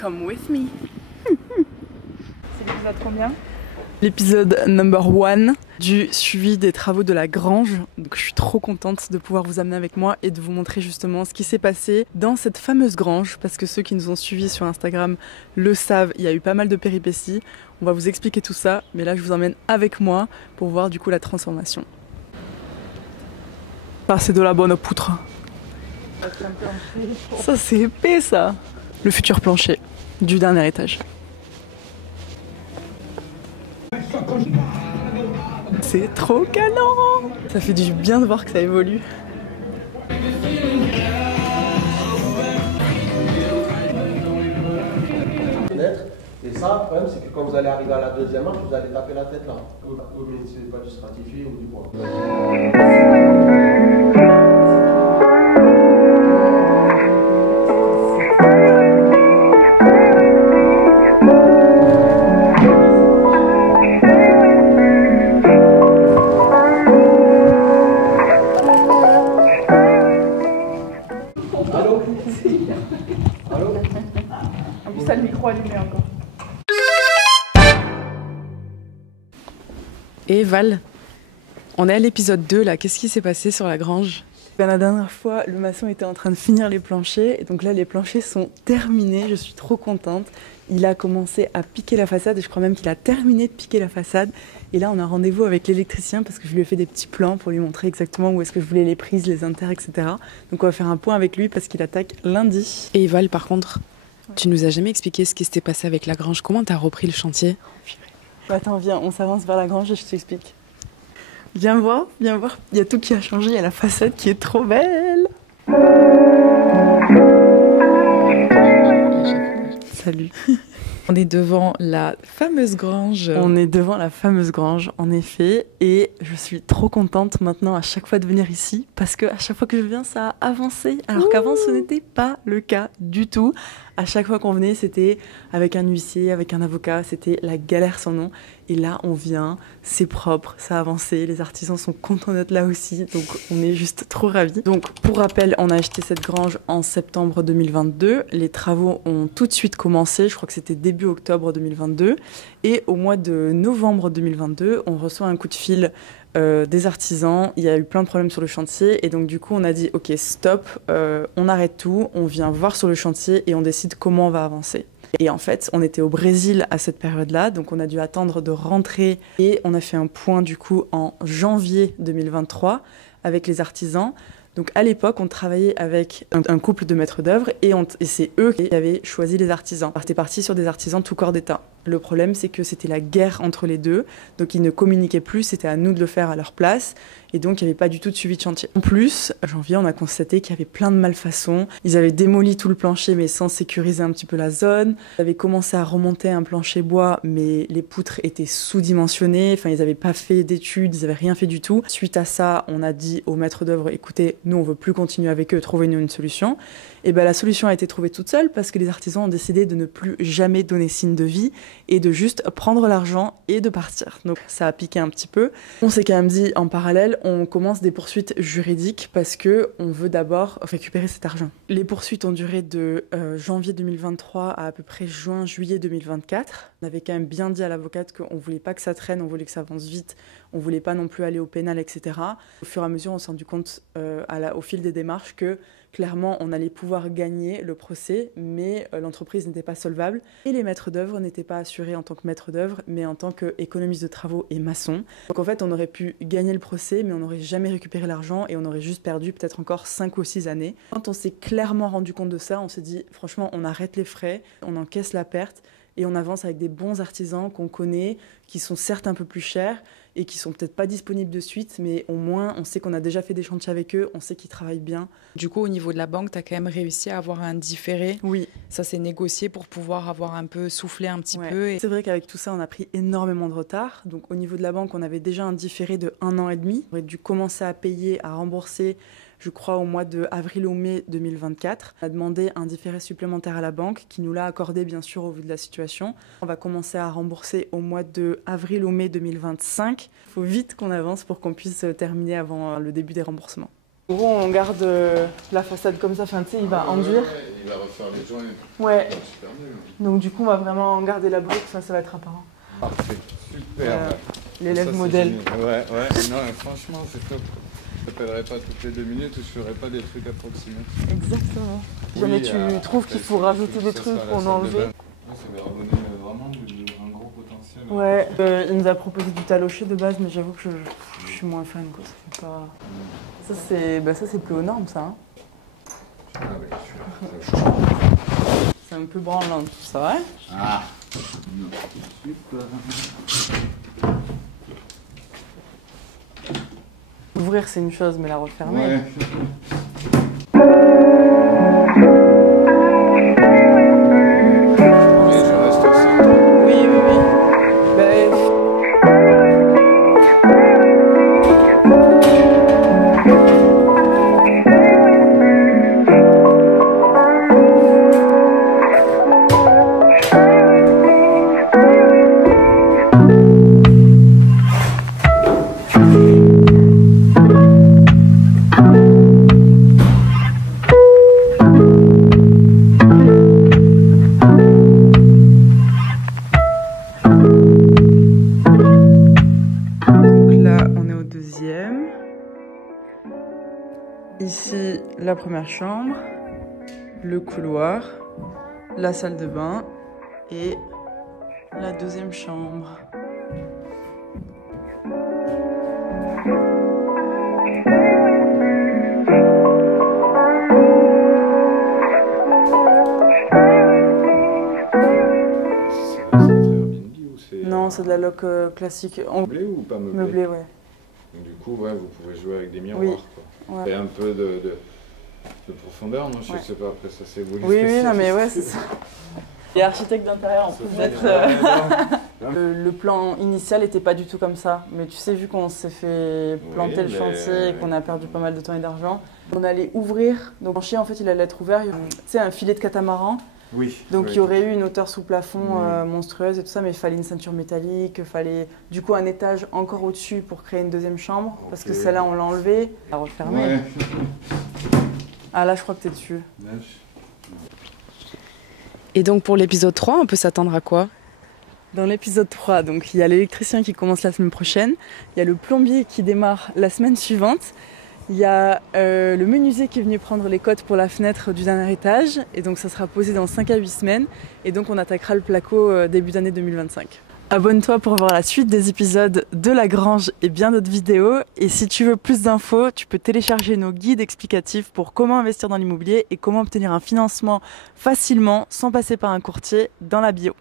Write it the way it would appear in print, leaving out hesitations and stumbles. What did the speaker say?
Come with me. C'est l'épisode combien? L'épisode number 1 du suivi des travaux de la grange. Donc je suis trop contente de pouvoir vous amener avec moi et de vous montrer justement ce qui s'est passé dans cette fameuse grange, parce que ceux qui nous ont suivis sur Instagram le savent, il y a eu pas mal de péripéties. On va vous expliquer tout ça, mais là je vous emmène avec moi pour voir du coup la transformation. Ah, c'est de la bonne poutre. Ça c'est épais ça. Le futur plancher du dernier étage. C'est trop canon. Ça fait du bien de voir que ça évolue. Et ça, le problème, c'est que quand vous allez arriver à la deuxième marche, vous allez taper la tête là. Oui, mais c'est pas du stratifié ou du bois. Allô? Allô? En plus, t'as le micro allumé encore. Et Val, on est à l'épisode 2 là, qu'est-ce qui s'est passé sur la grange? La dernière fois, le maçon était en train de finir les planchers, et donc là les planchers sont terminés, je suis trop contente. Il a commencé à piquer la façade, et je crois même qu'il a terminé de piquer la façade. Et là on a rendez-vous avec l'électricien, parce que je lui ai fait des petits plans pour lui montrer exactement où est-ce que je voulais les prises, les inters, etc. Donc on va faire un point avec lui, parce qu'il attaque lundi. Et Val, par contre, tu nous as jamais expliqué ce qui s'était passé avec la grange, comment t'as repris le chantier? Attends, viens, on s'avance vers la grange et je t'explique. Viens voir, il y a tout qui a changé, il y a la façade qui est trop belle. Salut. On est devant la fameuse grange. On est devant la fameuse grange, en effet, et je suis trop contente maintenant à chaque fois de venir ici, parce que à chaque fois que je viens, ça a avancé, alors qu'avant ce n'était pas le cas du tout. À chaque fois qu'on venait, c'était avec un huissier, avec un avocat, c'était la galère sans nom. Et là, on vient, c'est propre, ça a avancé, les artisans sont contents d'être là aussi, donc on est juste trop ravis. Donc pour rappel, on a acheté cette grange en septembre 2022, les travaux ont tout de suite commencé, je crois que c'était début octobre 2022, et au mois de novembre 2022, on reçoit un coup de fil des artisans, il y a eu plein de problèmes sur le chantier, et donc du coup on a dit ok stop, on arrête tout, on vient voir sur le chantier et on décide comment on va avancer. Et en fait, on était au Brésil à cette période-là, donc on a dû attendre de rentrer et on a fait un point du coup en janvier 2023 avec les artisans. Donc à l'époque, on travaillait avec un couple de maîtres d'œuvre et c'est eux qui avaient choisi les artisans. On était parti sur des artisans tout corps d'état. Le problème, c'est que c'était la guerre entre les deux, donc ils ne communiquaient plus, c'était à nous de le faire à leur place, et donc il n'y avait pas du tout de suivi de chantier. En plus, en janvier, on a constaté qu'il y avait plein de malfaçons. Ils avaient démoli tout le plancher, mais sans sécuriser un petit peu la zone. Ils avaient commencé à remonter un plancher bois, mais les poutres étaient sous-dimensionnées, enfin ils n'avaient pas fait d'études, ils n'avaient rien fait du tout. Suite à ça, on a dit aux maîtres d'œuvre, écoutez, nous on veut plus continuer avec eux, trouvez-nous une solution. Et ben la solution a été trouvée toute seule parce que les artisans ont décidé de ne plus jamais donner signe de vie et de juste prendre l'argent et de partir. Donc ça a piqué un petit peu. On s'est quand même dit en parallèle, on commence des poursuites juridiques parce que on veut d'abord récupérer cet argent. Les poursuites ont duré de janvier 2023 à peu près juillet 2024. On avait quand même bien dit à l'avocate qu'on voulait pas que ça traîne, on voulait que ça avance vite, on voulait pas non plus aller au pénal, etc. Au fur et à mesure, on s'est rendu compte au fil des démarches que clairement, on allait pouvoir gagner le procès, mais l'entreprise n'était pas solvable. Et les maîtres d'œuvre n'étaient pas assurés en tant que maîtres d'œuvre, mais en tant qu'économistes de travaux et maçons. Donc en fait, on aurait pu gagner le procès, mais on n'aurait jamais récupéré l'argent et on aurait juste perdu peut-être encore 5 ou 6 années. Quand on s'est clairement rendu compte de ça, on s'est dit, franchement, on arrête les frais, on encaisse la perte et on avance avec des bons artisans qu'on connaît, qui sont certes un peu plus chers, et qui sont peut-être pas disponibles de suite, mais au moins on sait qu'on a déjà fait des chantiers avec eux, on sait qu'ils travaillent bien. Du coup, au niveau de la banque, tu as quand même réussi à avoir un différé. Oui. Ça s'est négocié pour pouvoir avoir un peu soufflé un petit peu. C'est vrai qu'avec tout ça, on a pris énormément de retard. Donc au niveau de la banque, on avait déjà un différé de 1 an et demi. On aurait dû commencer à payer, à rembourser, je crois au mois de avril ou mai 2024. On a demandé un différé supplémentaire à la banque qui nous l'a accordé bien sûr au vu de la situation. On va commencer à rembourser au mois de avril ou mai 2025. Il faut vite qu'on avance pour qu'on puisse terminer avant le début des remboursements. En gros, on garde la façade comme ça, enfin, tu sais, il va enduire. Il va refaire les joints. Ouais. Super nul. Donc du coup, on va vraiment garder la brique, ça va être apparent. Parfait, super. L'élève modèle. Ouais, non, franchement, c'est top. Je t'appellerai pas toutes les 2 minutes ou je ferai pas des trucs approximatifs. Exactement. Si jamais tu trouves qu'il faut rajouter des trucs pour en enlever. Ça va redonner vraiment un gros potentiel. Ouais, il nous a proposé du talocher de base, mais j'avoue que je suis moins fan, quoi. Ça fait pas... Ça c'est plus aux normes, ça. Hein. C'est un peu branlant tout ça, ouais. Ah non, super. Ouvrir c'est une chose, mais la refermer... Ouais. Ici, la première chambre, le couloir, la salle de bain et la deuxième chambre. Non, c'est de la loc classique. Meublé ou pas meublé? Meublé, ouais. Donc, du coup, ouais, vous pouvez jouer avec des miroirs. Oui. Quoi. Ouais. Et un peu de profondeur, non? Je sais pas, après ça c'est vous. Oui, non, mais ouais, c'est ça. Et architecte d'intérieur en plus d'être... Le plan initial n'était pas du tout comme ça. Mais tu sais, vu qu'on s'est fait planter le chantier et qu'on a perdu pas mal de temps et d'argent, on allait ouvrir. Donc le chantier, en fait, il allait être ouvert. Tu sais, un filet de catamaran. Oui. Donc il y aurait eu une hauteur sous plafond monstrueuse et tout ça, mais il fallait une ceinture métallique, il fallait du coup un étage encore au-dessus pour créer une deuxième chambre, parce que celle-là on l'a enlevée, on l'a refermée. Ouais. Ah là je crois que t'es dessus. Et donc pour l'épisode 3, on peut s'attendre à quoi? Dans l'épisode 3, donc il y a l'électricien qui commence la semaine prochaine, il y a le plombier qui démarre la semaine suivante. Il y a le menuisier qui est venu prendre les cotes pour la fenêtre du dernier étage et donc ça sera posé dans 5 à 8 semaines et donc on attaquera le placo début d'année 2025. Abonne-toi pour voir la suite des épisodes de La Grange et bien d'autres vidéos et si tu veux plus d'infos, tu peux télécharger nos guides explicatifs pour comment investir dans l'immobilier et comment obtenir un financement facilement sans passer par un courtier dans la bio.